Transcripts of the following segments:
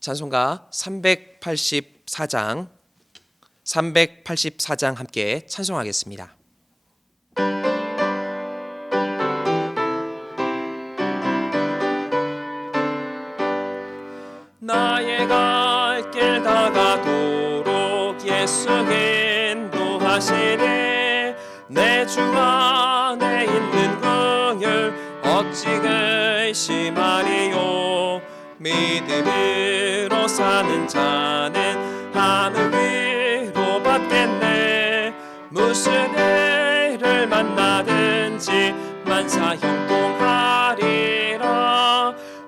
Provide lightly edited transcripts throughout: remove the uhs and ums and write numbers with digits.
찬송가 384장 함께 찬송하겠습니다. 나의 갈 길 다가도록 예수 인도하시네. 내 주 안에 있는 긍휼 어찌 의심하리요. 믿음으로 사는 자는 하늘 위로 받겠네. 무슨 일을 만나든지 만사 형통하리라.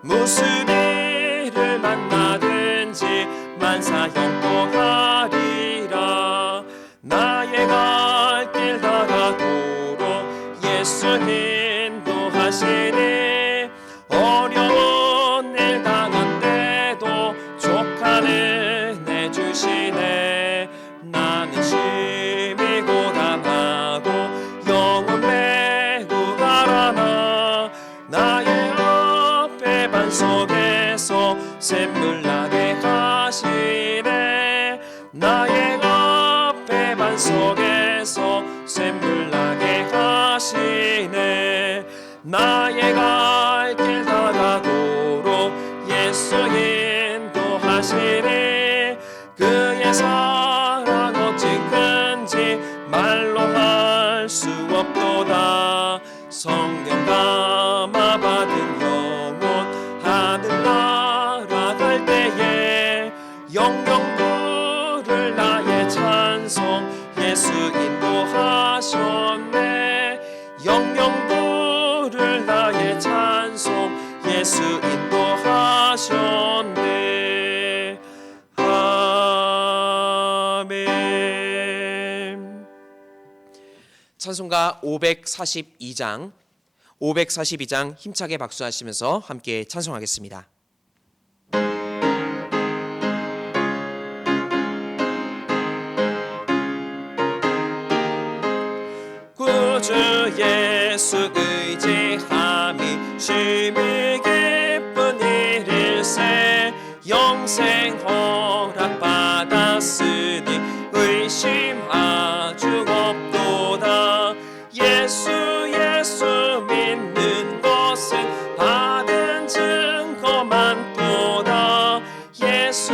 무슨 일을 만나든지 만사 형통하리라. 나의 갈 길 다가도록 예수 인도하시니. 어려운 일 당한데도 족한 은혜 주시네. 나는 심히 고담하고 영혼 매우 가라나. 나의 앞에 반석에서 샘물 나게 하시네. 나의 앞에 반석에서 샘물 나게 하시네. 나의 갈 길 다가도록 예수 인도하시니. 그의 사랑 어찌 큰지 말로 할 수 없도다. 성령 감화 받은 영혼 하늘 날아갈 때에 영영 부를 나의 찬송 예수 인도하셨네. 영영 부를 나의 찬송 예수 인도하셨네. 아멘. 찬송가 542장 힘차게 박수하시면서 함께 찬송하겠습니다. 구주 예수 의지함이 심히 기쁜 일일세. 영생 허락받았으니 의심 아주 없도다. 예수 믿는 것은 받은 증거 많도다. 예수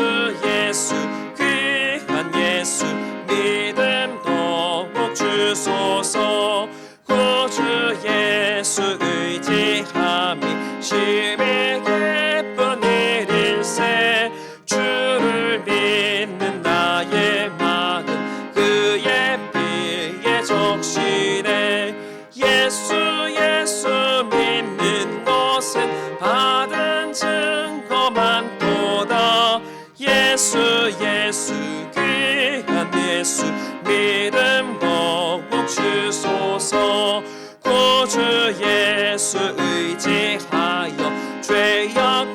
귀한 예수 믿음 더욱 주소서. 구주 예수 의지함이 심히 기쁜 일일세. 주를 믿는 나의 마음 그의 피에 적시네. 예수 믿는 것은 받은 증거 많도다. 예수 귀한 예수 믿음 더욱 주소서. 구주 예수 의지하여 죄악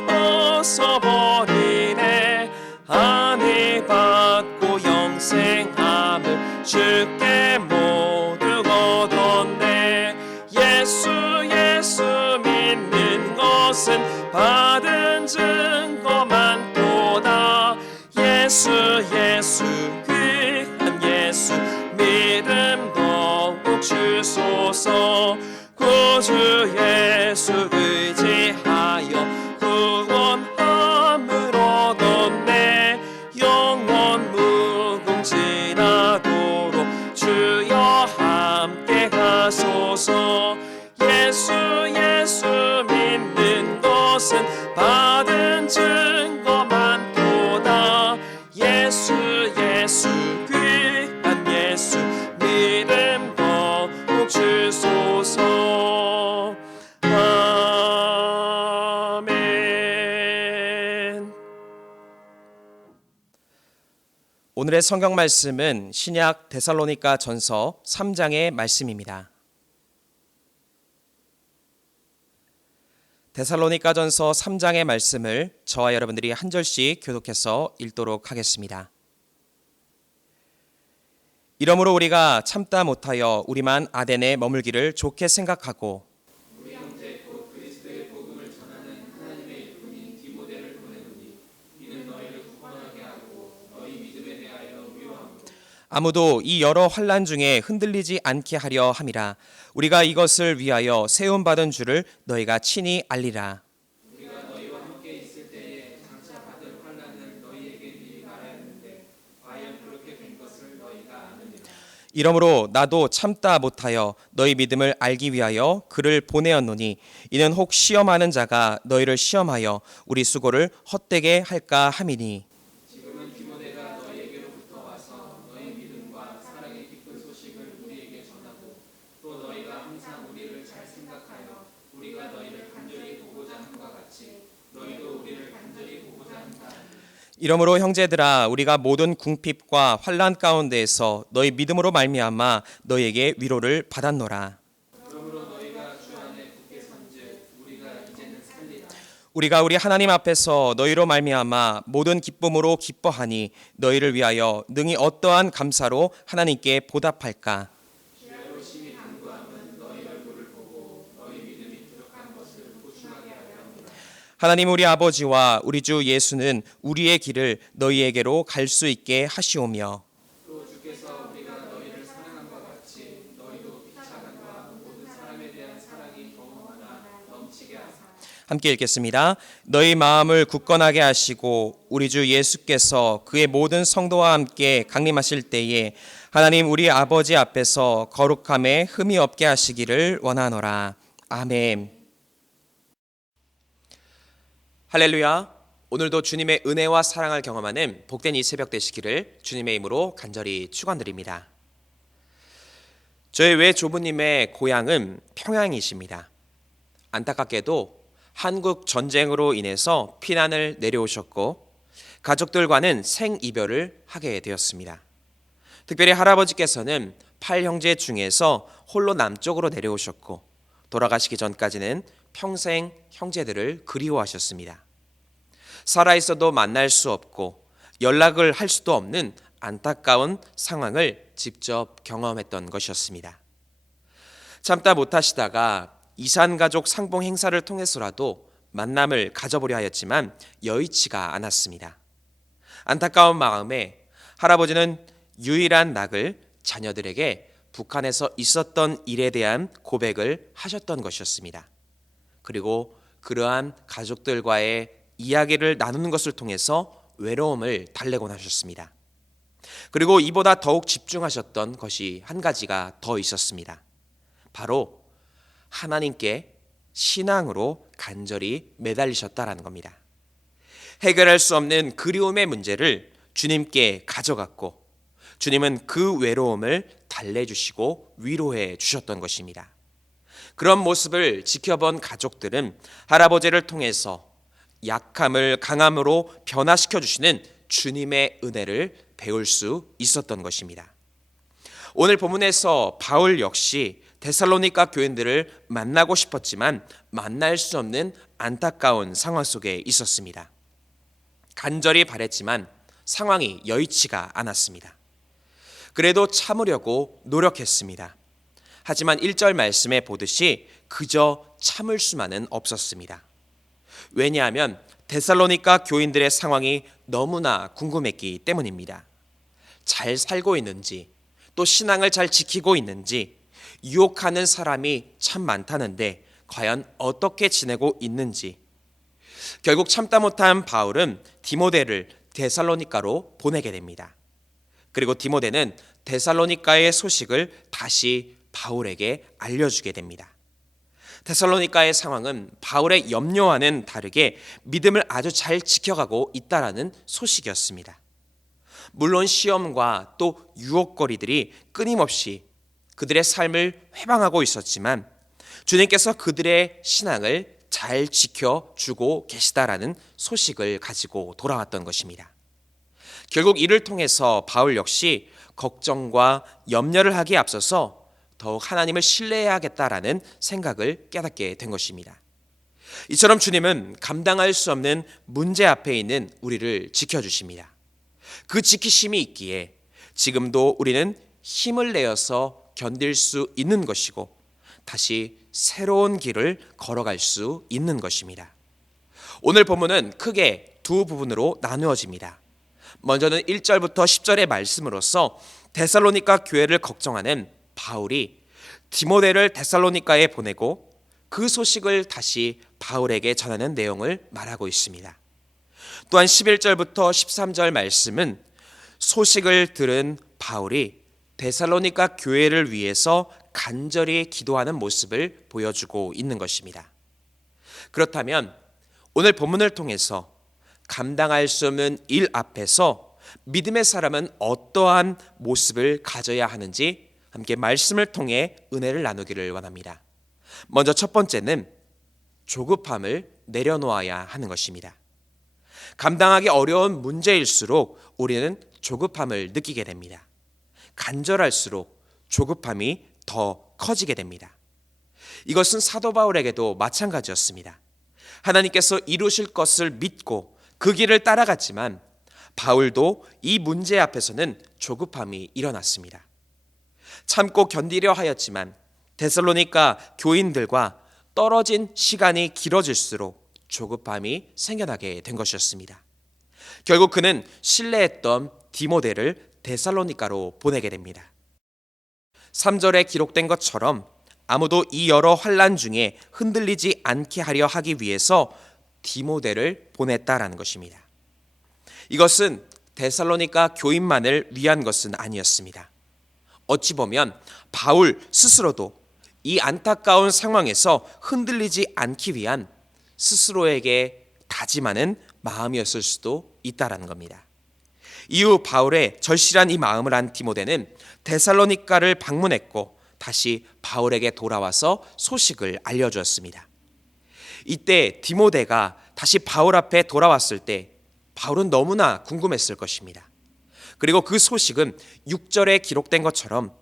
벗어버리네. 안위 받고 영생함을 주께 모두 얻었네. 예수 믿는 것은 받은 증거 많도다. 예수 귀한 예수 믿음 더욱 주소서. 구주 예수 의지하여 구원함을 얻었네. 영원 무궁지나도록 주여 함께 가소서. 예수 믿는 것은 받은 증거 많도다. 예수 귀한 예수 믿음 더욱 주소서. 아멘. 오늘의 성경 말씀은 신약 데살로니가 전서 3장의 말씀입니다. 데살로니가 전서 3장의 말씀을 저와 여러분들이 한 절씩 교독해서 읽도록 하겠습니다. 이러므로 우리가 참다 못하여 우리만 아덴에 머물기를 좋게 생각하고 우리 형제 곧 그리스도의 복음을 전하는 하나님의 일꾼인 디모데를 보내노니 이는 너희 아무도 이 여러 환난 중에 흔들리지 않게 하려 함이라. 우리가 이것을 위하여 세움 받은 줄을 너희가 친히 알리라. 이러므로 나도 참다 못하여 너희 믿음을 알기 위하여 그를 보내었노니 이는 혹 시험하는 자가 너희를 시험하여 우리 수고를 헛되게 할까 함이니. 이러므로 형제들아, 우리가 모든 궁핍과 환난 가운데에서 너희 믿음으로 말미암아 너희에게 위로를 받았노라. 우리가 우리 하나님 앞에서 너희로 말미암아 모든 기쁨으로 기뻐하니 너희를 위하여 능히 어떠한 감사로 하나님께 보답할까? 하나님 우리 아버지와 우리 주 예수는 우리의 길을 너희에게로 갈 수 있게 하시오며 함께 읽겠습니다. 너희 마음을 굳건하게 하시고 우리 주 예수께서 그의 모든 성도와 함께 강림하실 때에 하나님 우리 아버지 앞에서 거룩함에 흠이 없게 하시기를 원하노라. 아멘. 할렐루야. 오늘도 주님의 은혜와 사랑을 경험하는 복된 이 새벽 되시기를 주님의 이름으로 간절히 축원드립니다. 저희 외조부님의 고향은 평양이십니다. 안타깝게도 한국 전쟁으로 인해서 피난을 내려오셨고 가족들과는 생이별을 하게 되었습니다. 특별히 할아버지께서는 8형제 중에서 홀로 남쪽으로 내려오셨고 돌아가시기 전까지는 평생 형제들을 그리워하셨습니다. 살아있어도 만날 수 없고 연락을 할 수도 없는 안타까운 상황을 직접 경험했던 것이었습니다. 참다 못하시다가 이산가족 상봉 행사를 통해서라도 만남을 가져보려 하였지만 여의치가 않았습니다. 안타까운 마음에 할아버지는 유일한 낙을 자녀들에게 북한에서 있었던 일에 대한 고백을 하셨던 것이었습니다. 그리고 그러한 가족들과의 이야기를 나누는 것을 통해서 외로움을 달래곤 하셨습니다. 그리고 이보다 더욱 집중하셨던 것이 한 가지가 더 있었습니다. 바로 하나님께 신앙으로 간절히 매달리셨다라는 겁니다. 해결할 수 없는 그리움의 문제를 주님께 가져갔고 주님은 그 외로움을 달래주시고 위로해 주셨던 것입니다. 그런 모습을 지켜본 가족들은 할아버지를 통해서 약함을 강함으로 변화시켜 주시는 주님의 은혜를 배울 수 있었던 것입니다. 오늘 본문에서 바울 역시 데살로니가 교인들을 만나고 싶었지만 만날 수 없는 안타까운 상황 속에 있었습니다. 간절히 바랬지만 상황이 여의치가 않았습니다. 그래도 참으려고 노력했습니다. 하지만 1절 말씀에 보듯이 그저 참을 수만은 없었습니다. 왜냐하면 데살로니가 교인들의 상황이 너무나 궁금했기 때문입니다. 잘 살고 있는지, 또 신앙을 잘 지키고 있는지, 유혹하는 사람이 참 많다는데 과연 어떻게 지내고 있는지. 결국 참다 못한 바울은 디모데를 데살로니가로 보내게 됩니다. 그리고 디모데는 데살로니가의 소식을 다시 바울에게 알려주게 됩니다. 데살로니가의 상황은 바울의 염려와는 다르게 믿음을 아주 잘 지켜가고 있다라는 소식이었습니다. 물론 시험과 또 유혹거리들이 끊임없이 그들의 삶을 회방하고 있었지만 주님께서 그들의 신앙을 잘 지켜주고 계시다라는 소식을 가지고 돌아왔던 것입니다. 결국 이를 통해서 바울 역시 걱정과 염려를 하기에 앞서서 더욱 하나님을 신뢰해야겠다라는 생각을 깨닫게 된 것입니다. 이처럼 주님은 감당할 수 없는 문제 앞에 있는 우리를 지켜주십니다. 그 지키심이 있기에 지금도 우리는 힘을 내어서 견딜 수 있는 것이고 다시 새로운 길을 걸어갈 수 있는 것입니다. 오늘 본문은 크게 두 부분으로 나누어집니다. 먼저는 1절부터 10절의 말씀으로서 데살로니가 교회를 걱정하는 바울이 디모데를 데살로니가에 보내고 그 소식을 다시 바울에게 전하는 내용을 말하고 있습니다. 또한 11절부터 13절 말씀은 소식을 들은 바울이 데살로니가 교회를 위해서 간절히 기도하는 모습을 보여주고 있는 것입니다. 그렇다면 오늘 본문을 통해서 감당할 수 없는 일 앞에서 믿음의 사람은 어떠한 모습을 가져야 하는지 함께 말씀을 통해 은혜를 나누기를 원합니다. 먼저 첫 번째는 조급함을 내려놓아야 하는 것입니다. 감당하기 어려운 문제일수록 우리는 조급함을 느끼게 됩니다. 간절할수록 조급함이 더 커지게 됩니다. 이것은 사도 바울에게도 마찬가지였습니다. 하나님께서 이루실 것을 믿고 그 길을 따라갔지만 바울도 이 문제 앞에서는 조급함이 일어났습니다. 참고 견디려 하였지만 데살로니가 교인들과 떨어진 시간이 길어질수록 조급함이 생겨나게 된 것이었습니다. 결국 그는 신뢰했던 디모데를 데살로니가로 보내게 됩니다. 3절에 기록된 것처럼 아무도 이 여러 환난 중에 흔들리지 않게 하려 하기 위해서 디모데를 보냈다라는 것입니다. 이것은 데살로니가 교인만을 위한 것은 아니었습니다. 어찌 보면 바울 스스로도 이 안타까운 상황에서 흔들리지 않기 위한 스스로에게 다짐하는 마음이었을 수도 있다라는 겁니다. 이후 바울의 절실한 이 마음을 안 디모데는 데살로니가를 방문했고 다시 바울에게 돌아와서 소식을 알려주었습니다. 이때 디모데가 다시 바울 앞에 돌아왔을 때 바울은 너무나 궁금했을 것입니다. 그리고 그 소식은 6절에 기록된 것처럼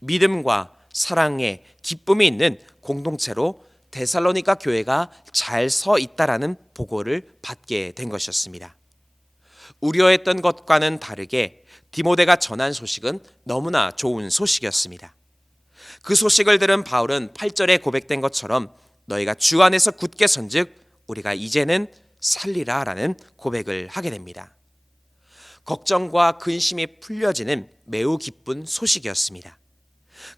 믿음과 사랑에 기쁨이 있는 공동체로 데살로니가 교회가 잘 서 있다라는 보고를 받게 된 것이었습니다. 우려했던 것과는 다르게 디모데가 전한 소식은 너무나 좋은 소식이었습니다. 그 소식을 들은 바울은 8절에 고백된 것처럼 너희가 주 안에서 굳게 선즉 우리가 이제는 살리라라는 고백을 하게 됩니다. 걱정과 근심이 풀려지는 매우 기쁜 소식이었습니다.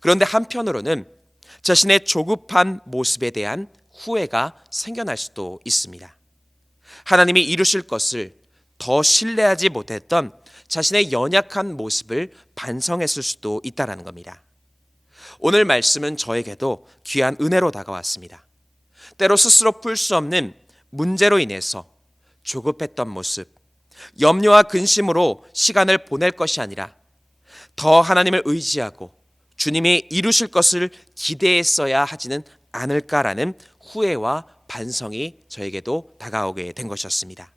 그런데 한편으로는 자신의 조급한 모습에 대한 후회가 생겨날 수도 있습니다. 하나님이 이루실 것을 더 신뢰하지 못했던 자신의 연약한 모습을 반성했을 수도 있다는 겁니다. 오늘 말씀은 저에게도 귀한 은혜로 다가왔습니다. 때로 스스로 풀 수 없는 문제로 인해서 조급했던 모습, 염려와 근심으로 시간을 보낼 것이 아니라 더 하나님을 의지하고 주님이 이루실 것을 기대했어야 하지는 않을까라는 후회와 반성이 저에게도 다가오게 된 것이었습니다.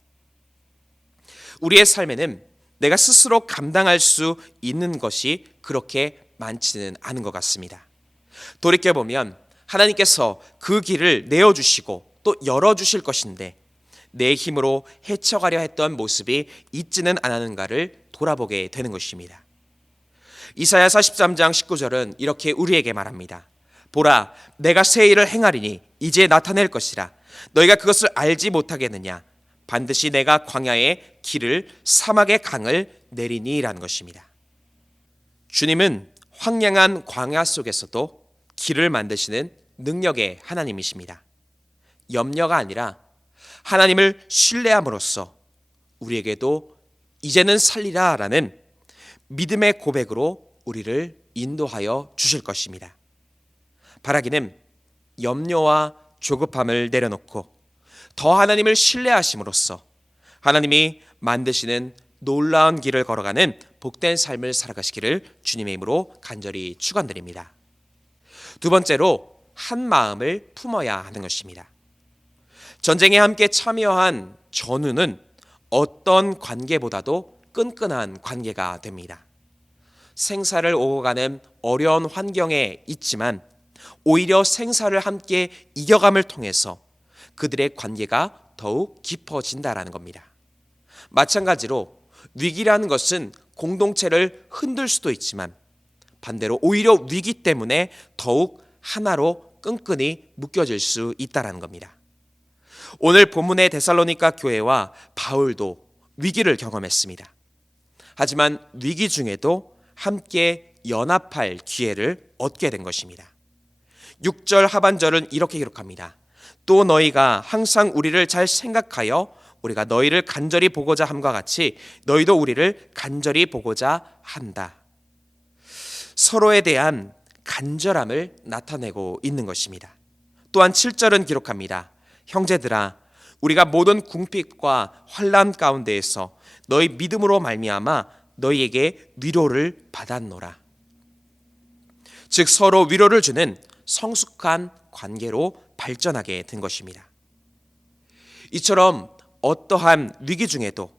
우리의 삶에는 내가 스스로 감당할 수 있는 것이 그렇게 많지는 않은 것 같습니다. 돌이켜보면 하나님께서 그 길을 내어주시고 또 열어주실 것인데 내 힘으로 헤쳐가려 했던 모습이 있지는 않았는가를 돌아보게 되는 것입니다. 이사야 43장 19절은 이렇게 우리에게 말합니다. 보라, 내가 새 일을 행하리니 이제 나타낼 것이라. 너희가 그것을 알지 못하겠느냐? 반드시 내가 광야의 길을 사막의 강을 내리니라는 것입니다. 주님은 황량한 광야 속에서도 길을 만드시는 능력의 하나님이십니다. 염려가 아니라 하나님을 신뢰함으로써 우리에게도 이제는 살리라라는 믿음의 고백으로 우리를 인도하여 주실 것입니다. 바라기는 염려와 조급함을 내려놓고 더 하나님을 신뢰하심으로써 하나님이 만드시는 놀라운 길을 걸어가는 복된 삶을 살아가시기를 주님의 이름으로 간절히 축원드립니다. 두 번째로 한 마음을 품어야 하는 것입니다. 전쟁에 함께 참여한 전우는 어떤 관계보다도 끈끈한 관계가 됩니다. 생사를 오고 가는 어려운 환경에 있지만 오히려 생사를 함께 이겨감을 통해서 그들의 관계가 더욱 깊어진다라는 겁니다. 마찬가지로 위기라는 것은 공동체를 흔들 수도 있지만 반대로 오히려 위기 때문에 더욱 하나로 끈끈이 묶여질 수 있다라는 겁니다. 오늘 본문의 데살로니가 교회와 바울도 위기를 경험했습니다. 하지만 위기 중에도 함께 연합할 기회를 얻게 된 것입니다. 6절 하반절은 이렇게 기록합니다. 또 너희가 항상 우리를 잘 생각하여 우리가 너희를 간절히 보고자 함과 같이 너희도 우리를 간절히 보고자 한다. 서로에 대한 간절함을 나타내고 있는 것입니다. 또한 7절은 기록합니다. 형제들아, 우리가 모든 궁핍과 환난 가운데에서 너희 믿음으로 말미암아 너희에게 위로를 받았노라. 즉 서로 위로를 주는 성숙한 관계로 발전하게 된 것입니다. 이처럼 어떠한 위기 중에도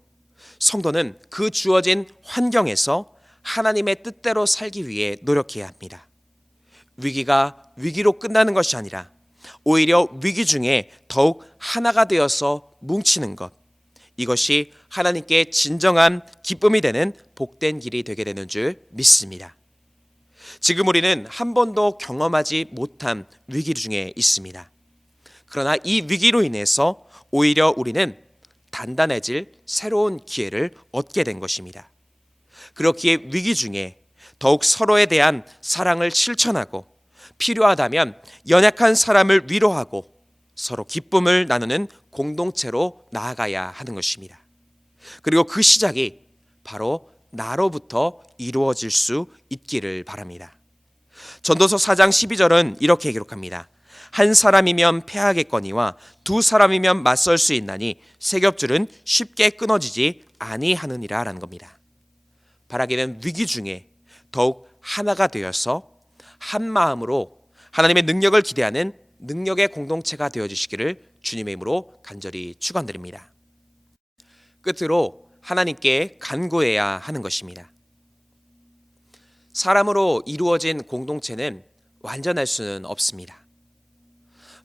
성도는 그 주어진 환경에서 하나님의 뜻대로 살기 위해 노력해야 합니다. 위기가 위기로 끝나는 것이 아니라 오히려 위기 중에 더욱 하나가 되어서 뭉치는 것, 이것이 하나님께 진정한 기쁨이 되는 복된 길이 되게 되는 줄 믿습니다. 지금 우리는 한 번도 경험하지 못한 위기 중에 있습니다. 그러나 이 위기로 인해서 오히려 우리는 단단해질 새로운 기회를 얻게 된 것입니다. 그렇기에 위기 중에 더욱 서로에 대한 사랑을 실천하고 필요하다면 연약한 사람을 위로하고 서로 기쁨을 나누는 공동체로 나아가야 하는 것입니다. 그리고 그 시작이 바로 나로부터 이루어질 수 있기를 바랍니다. 전도서 4장 12절은 이렇게 기록합니다. 한 사람이면 패하겠거니와 두 사람이면 맞설 수 있나니 세 겹줄은 쉽게 끊어지지 아니하느니라 라는 겁니다. 바라기는 위기 중에 더욱 하나가 되어서 한 마음으로 하나님의 능력을 기대하는 능력의 공동체가 되어주시기를 주님의 이름으로 간절히 축원드립니다. 끝으로 하나님께 간구해야 하는 것입니다. 사람으로 이루어진 공동체는 완전할 수는 없습니다.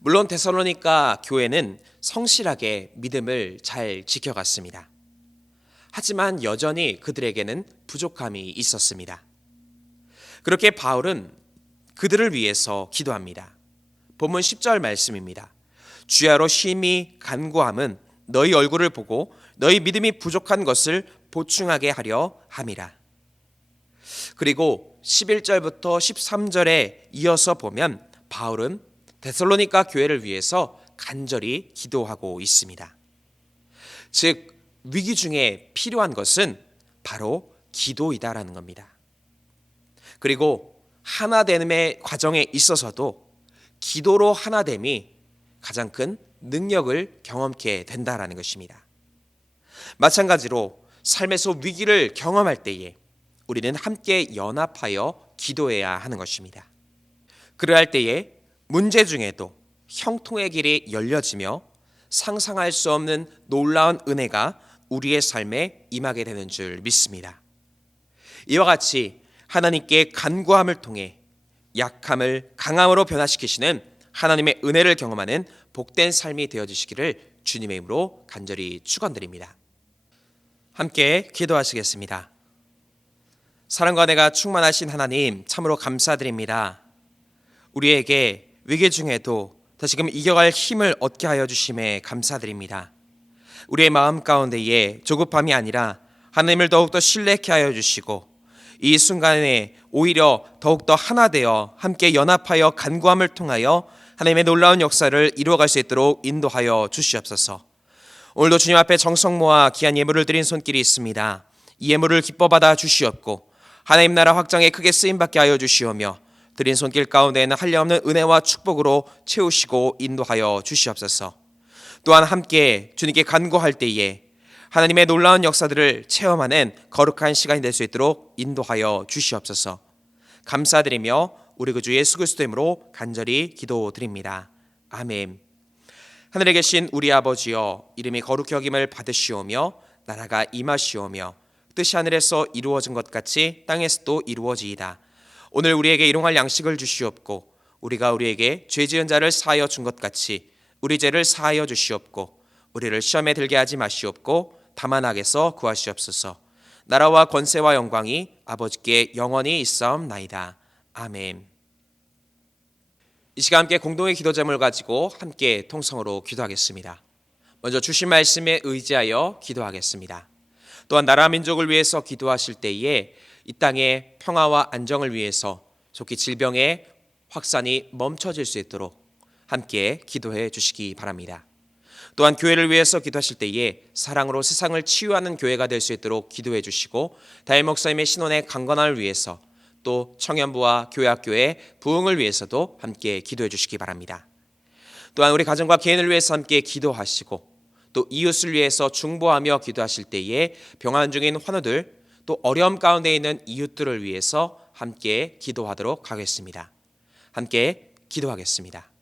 물론 데살로니가 교회는 성실하게 믿음을 잘 지켜갔습니다. 하지만 여전히 그들에게는 부족함이 있었습니다. 그렇게 바울은 그들을 위해서 기도합니다. 본문 10절 말씀입니다. 주야로 심히 간구함은 너희 얼굴을 보고 너희 믿음이 부족한 것을 보충하게 하려 함이라. 그리고 11절부터 13절에 이어서 보면 바울은 데살로니가 교회를 위해서 간절히 기도하고 있습니다. 즉 위기 중에 필요한 것은 바로 기도이다라는 겁니다. 그리고 하나됨의 과정에 있어서도 기도로 하나됨이 가장 큰 능력을 경험케 된다라는 것입니다. 마찬가지로 삶에서 위기를 경험할 때에 우리는 함께 연합하여 기도해야 하는 것입니다. 그러할 때에 문제 중에도 형통의 길이 열려지며 상상할 수 없는 놀라운 은혜가 우리의 삶에 임하게 되는 줄 믿습니다. 이와 같이 하나님께 간구함을 통해 약함을 강함으로 변화시키시는 하나님의 은혜를 경험하는 복된 삶이 되어주시기를 주님의 이름으로 간절히 축원드립니다. 함께 기도하시겠습니다. 사랑과 은혜가 충만하신 하나님 참으로 감사드립니다. 우리에게 위기 중에도 다시금 이겨갈 힘을 얻게 하여 주심에 감사드립니다. 우리의 마음 가운데에 조급함이 아니라 하나님을 더욱더 신뢰케 하여 주시고 이 순간에 오히려 더욱더 하나 되어 함께 연합하여 간구함을 통하여 하나님의 놀라운 역사를 이루어갈 수 있도록 인도하여 주시옵소서. 오늘도 주님 앞에 정성 모아 귀한 예물을 드린 손길이 있습니다. 이 예물을 기뻐 받아 주시옵고 하나님 나라 확장에 크게 쓰임받게 하여 주시오며 드린 손길 가운데에는 한량없는 은혜와 축복으로 채우시고 인도하여 주시옵소서. 또한 함께 주님께 간구할 때에 하나님의 놀라운 역사들을 체험하는 거룩한 시간이 될 수 있도록 인도하여 주시옵소서. 감사드리며 우리 구주 예수 그리스도의 이름으로 간절히 기도드립니다. 아멘. 하늘에 계신 우리 아버지여, 이름이 거룩히 여김을 받으시오며 나라가 임하시오며 뜻이 하늘에서 이루어진 것 같이 땅에서도 이루어지이다. 오늘 우리에게 일용할 양식을 주시옵고 우리가 우리에게 죄 지은 자를 사하여 준 것 같이 우리 죄를 사하여 주시옵고 우리를 시험에 들게 하지 마시옵고 다만 악에서 구하시옵소서. 나라와 권세와 영광이 아버지께 영원히 있사옵나이다. 아멘. 이 시간 함께 공동의 기도 제목을 가지고 함께 통성으로 기도하겠습니다. 먼저 주신 말씀에 의지하여 기도하겠습니다. 또한 나라 민족을 위해서 기도하실 때에 이 땅의 평화와 안정을 위해서 속히 질병의 확산이 멈춰질 수 있도록 함께 기도해 주시기 바랍니다. 또한 교회를 위해서 기도하실 때에 사랑으로 세상을 치유하는 교회가 될 수 있도록 기도해 주시고 다일 목사님의 신혼의 강건함을 위해서 또 청년부와 교회학교의 부흥을 위해서도 함께 기도해 주시기 바랍니다. 또한 우리 가정과 개인을 위해서 함께 기도하시고 또 이웃을 위해서 중보하며 기도하실 때에 병환 중인 환우들 또 어려움 가운데 있는 이웃들을 위해서 함께 기도하도록 하겠습니다. 함께 기도하겠습니다.